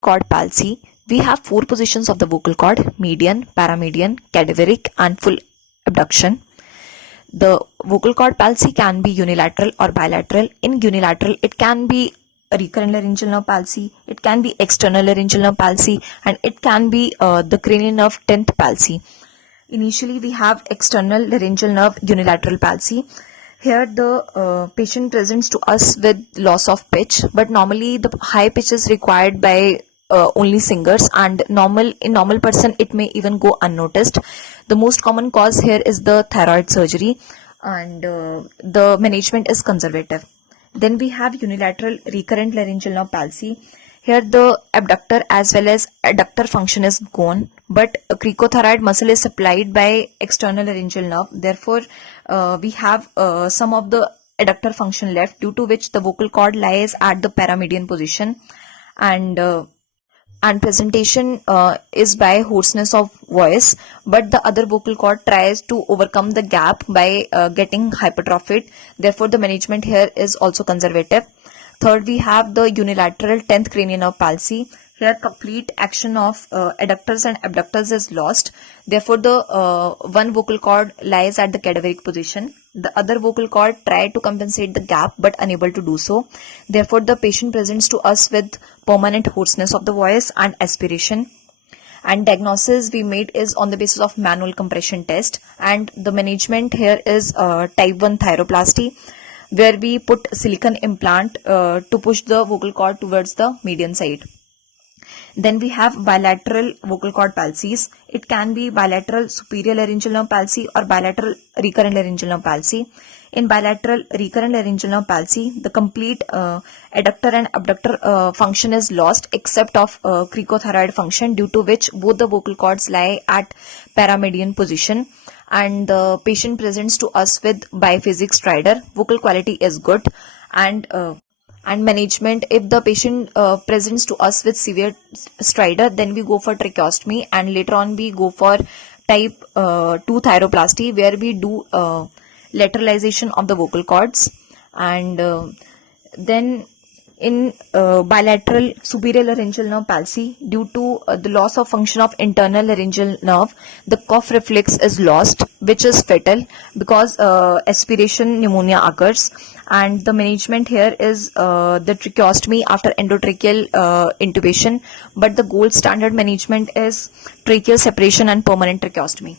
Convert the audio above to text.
cord palsy, we have four positions of the vocal cord: median, paramedian, cadaveric, and full abduction. The vocal cord palsy can be unilateral or bilateral. In unilateral, it can be recurrent laryngeal nerve palsy, it can be external laryngeal nerve palsy, and it can be the cranial nerve 10th palsy. Initially, we have external laryngeal nerve unilateral palsy. Here the patient presents to us with loss of pitch, but normally the high pitch is required by only singers, and in normal person it may even go unnoticed. The most common cause here is the thyroid surgery, and the management is conservative. Then we have unilateral recurrent laryngeal nerve palsy. Here the abductor as well as adductor function is gone, but a cricothyroid muscle is supplied by external laryngeal nerve. Therefore, we have some of the adductor function left, due to which the vocal cord lies at the paramedian position, and presentation is by hoarseness of voice, but the other vocal cord tries to overcome the gap by getting hypertrophied. Therefore, the management here is also conservative. Third, we have the unilateral 10th cranial nerve palsy. Here, complete action of adductors and abductors is lost. Therefore, the one vocal cord lies at the cadaveric position. The other vocal cord tried to compensate the gap but unable to do so. Therefore, the patient presents to us with permanent hoarseness of the voice and aspiration. And diagnosis we made is on the basis of manual compression test. And the management here is type 1 thyroplasty, where we put silicone implant to push the vocal cord towards the median side. Then we have bilateral vocal cord palsies. It can be bilateral superior laryngeal nerve palsy or bilateral recurrent laryngeal nerve palsy. In bilateral recurrent laryngeal nerve palsy, the complete adductor and abductor function is lost except of cricothyroid function, due to which both the vocal cords lie at paramedian position, and the patient presents to us with biphasic stridor. Vocal quality is good, and management, if the patient presents to us with severe stridor, then we go for tracheostomy, and later on we go for type 2 thyroplasty, where we do lateralization of the vocal cords. And then in bilateral superior laryngeal nerve palsy, due to the loss of function of internal laryngeal nerve, the cough reflex is lost, which is fatal because aspiration pneumonia occurs. And the management here is the tracheostomy after endotracheal intubation, but the gold standard management is tracheal separation and permanent tracheostomy.